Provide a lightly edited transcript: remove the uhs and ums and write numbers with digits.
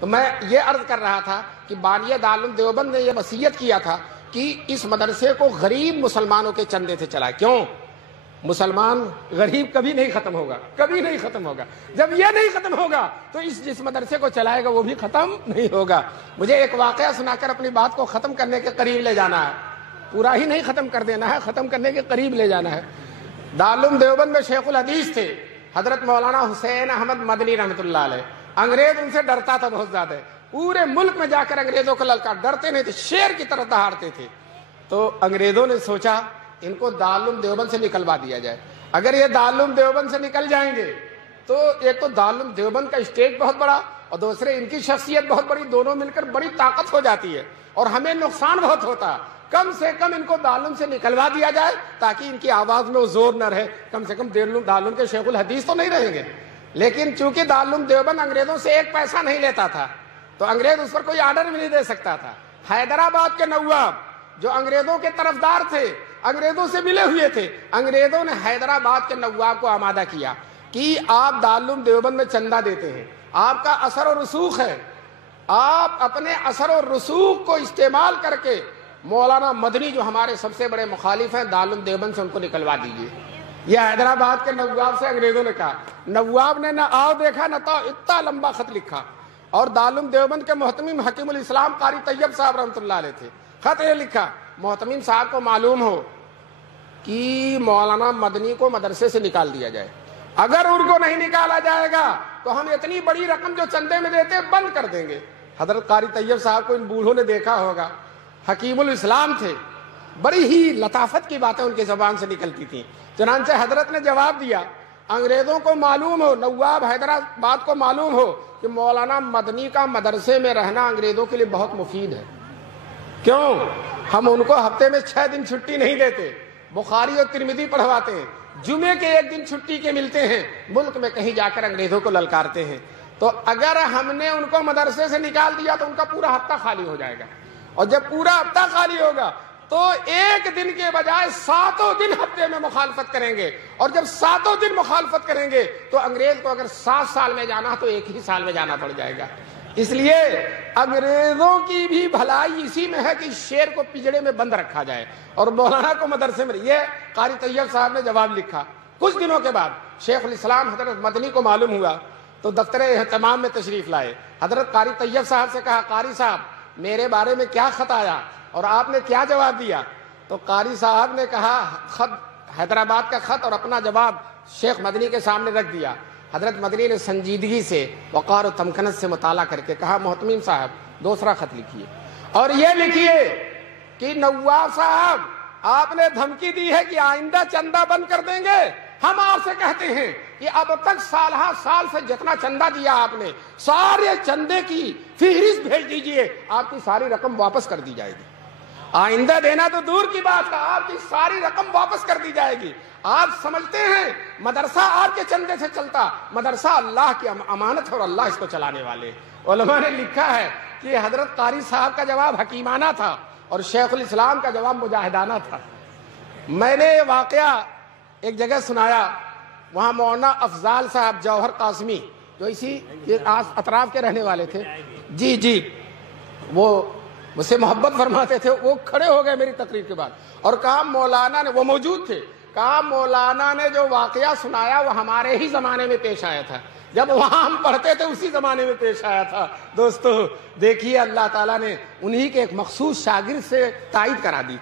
تو میں یہ عرض کر رہا تھا کہ بانی دارالعلوم دیوبند نے یہ وصیت کیا تھا کہ اس مدرسے کو غریب مسلمانوں کے چندے سے چلائے. کیوں؟ مسلمان غریب کبھی نہیں ختم ہوگا، کبھی نہیں ختم ہوگا. جب یہ نہیں ختم ہوگا تو جس مدرسے کو چلائے گا وہ بھی ختم نہیں ہوگا. مجھے ایک واقعہ سنا کر اپنی بات کو ختم کرنے کے قریب لے جانا ہے. پورا ہی نہیں ختم کر دینا ہے، ختم کرنے کے قریب لے جانا ہے. دارالعلوم دیوبند میں شیخ الحدیث تھے حضرت مولانا حسین احمد مدنی رحمۃ اللہ علیہ. انگریز ان سے ڈرتا تھا بہت زیادہ. پورے ملک میں جا کر انگریزوں کو للکار، ڈرتے نہیں تھے، شیر کی طرح دہاڑتے تھے. تو انگریزوں نے سوچا ان کو دارالعلوم دیوبند سے نکلوا دیا جائے. اگر یہ دارالعلوم دیوبند سے نکل جائیں گے تو ایک تو دارالعلوم دیوبند کا اسٹیج بہت بڑا اور دوسرے ان کی شخصیت بہت بڑی، دونوں مل کر بڑی طاقت ہو جاتی ہے اور ہمیں نقصان بہت ہوتا. کم سے کم ان کو دارالعلوم سے نکلوا دیا جائے تاکہ ان کی آواز میں وہ زور نہ رہے. کم سے کم دارالعلوم کے شیخ الحدیث تو نہیں رہیں گے. لیکن چونکہ دارالعلوم دیوبند انگریزوں سے ایک پیسہ نہیں لیتا تھا تو انگریز اس پر کوئی آرڈر بھی نہیں دے سکتا تھا. حیدرآباد کے نواب جو انگریزوں کے طرفدار تھے، انگریزوں سے ملے ہوئے تھے، انگریزوں نے حیدرآباد کے نواب کو آمادہ کیا کہ آپ دارالعلوم دیوبند میں چندہ دیتے ہیں، آپ کا اثر و رسوخ ہے، آپ اپنے اثر و رسوخ کو استعمال کر کے مولانا مدنی جو ہمارے سب سے بڑے مخالف ہیں دارالعلوم دیوبند سے ان کو نکلوا دیجیے. یہ حیدرآباد کے نواب سے انگریزوں نے کہا. نواب نے نہ آؤ دیکھا نہ تو اتنا لمبا خط لکھا. اور دارالعلوم دیوبند کے محتمم حکیم الاسلام قاری طیب صاحب رحمۃ اللہ علیہ تھے. خط یہ لکھا، محتمم صاحب کو معلوم ہو کہ مولانا مدنی کو مدرسے سے نکال دیا جائے. اگر ان کو نہیں نکالا جائے گا تو ہم اتنی بڑی رقم جو چندے میں دیتے بند کر دیں گے. حضرت قاری طیب صاحب کو ان بوڑھوں نے دیکھا ہوگا، حکیم الاسلام تھے، بڑی ہی لطافت کی باتیں ان کی زبان سے نکلتی تھیں. چنانچہ حضرت نے جواب دیا، انگریزوں کو معلوم ہو، نواب حیدرآباد کو معلوم ہو کہ مولانا مدنی کا مدرسے میں رہنا انگریزوں کے لیے بہت مفید ہے. کیوں؟ ہم ان کو ہفتے میں 6 دن چھٹی نہیں دیتے، بخاری اور ترمذی پڑھواتے ہیں، جمعے کے 1 دن چھٹی کے ملتے ہیں، ملک میں کہیں جا کر انگریزوں کو للکارتے ہیں. تو اگر ہم نے ان کو مدرسے سے نکال دیا تو ان کا پورا ہفتہ خالی ہو جائے گا. اور جب پورا ہفتہ خالی ہوگا تو 1 دن کے بجائے 7 دن ہفتے میں مخالفت کریں گے. اور جب 7 دن مخالفت کریں گے تو انگریز کو اگر 7 سال میں جانا تو 1 ہی سال میں جانا پڑ جائے گا. اس لیے انگریزوں کی بھی بھلائی اسی میں ہے کہ شیر کو پنجڑے میں بند رکھا جائے اور مولانا کو مدرسے میں. یہ قاری طیب صاحب نے جواب لکھا. کچھ دنوں کے بعد شیخ الاسلام حضرت مدنی کو معلوم ہوا تو دفتر اہتمام میں تشریف لائے. حضرت قاری طیب صاحب سے کہا، قاری صاحب میرے بارے میں کیا خط آیا اور آپ نے کیا جواب دیا؟ تو قاری صاحب نے کہا، خط حیدرآباد کا خط اور اپنا جواب شیخ مدنی کے سامنے رکھ دیا. حضرت مدنی نے سنجیدگی سے، وقار و تمکنت سے مطالعہ کر کے کہا، محتمم صاحب دوسرا خط لکھیے اور یہ لکھیے کہ نواب صاحب آپ نے دھمکی دی ہے کہ آئندہ چندہ بند کر دیں گے. ہم آپ سے کہتے ہیں کہ اب تک سال سے جتنا چندہ دیا آپ نے، سارے چندے کی فہرست بھیج دیجئے، آپ کی ساری رقم واپس کر دی جائے گی. آئندہ دینا تو دور کی بات ہے، آپ کی ساری رقم واپس کر دی جائے گی. آپ سمجھتے ہیں مدرسہ آپ کے چندے سے چلتا؟ مدرسہ اللہ کی امانت ہے اور اللہ اس کو چلانے والے. علماء نے لکھا ہے کہ حضرت قاری صاحب کا جواب حکیمانہ تھا اور شیخ الاسلام کا جواب مجاہدانہ تھا. میں نے یہ واقعہ ایک جگہ سنایا، وہاں مولانا افضال صاحب جوہر قاسمی جو اسی اطراف کے رہنے والے تھے، جی وہ مجھ سے محبت فرماتے تھے، وہ کھڑے ہو گئے میری تقریر کے بعد اور کہا مولانا نے، وہ موجود تھے، کہا مولانا نے جو واقعہ سنایا وہ ہمارے ہی زمانے میں پیش آیا تھا، جب وہاں ہم پڑھتے تھے اسی زمانے میں پیش آیا تھا. دوستو دیکھیے اللہ تعالیٰ نے انہی کے ایک مخصوص شاگرد سے تائید کرا دی.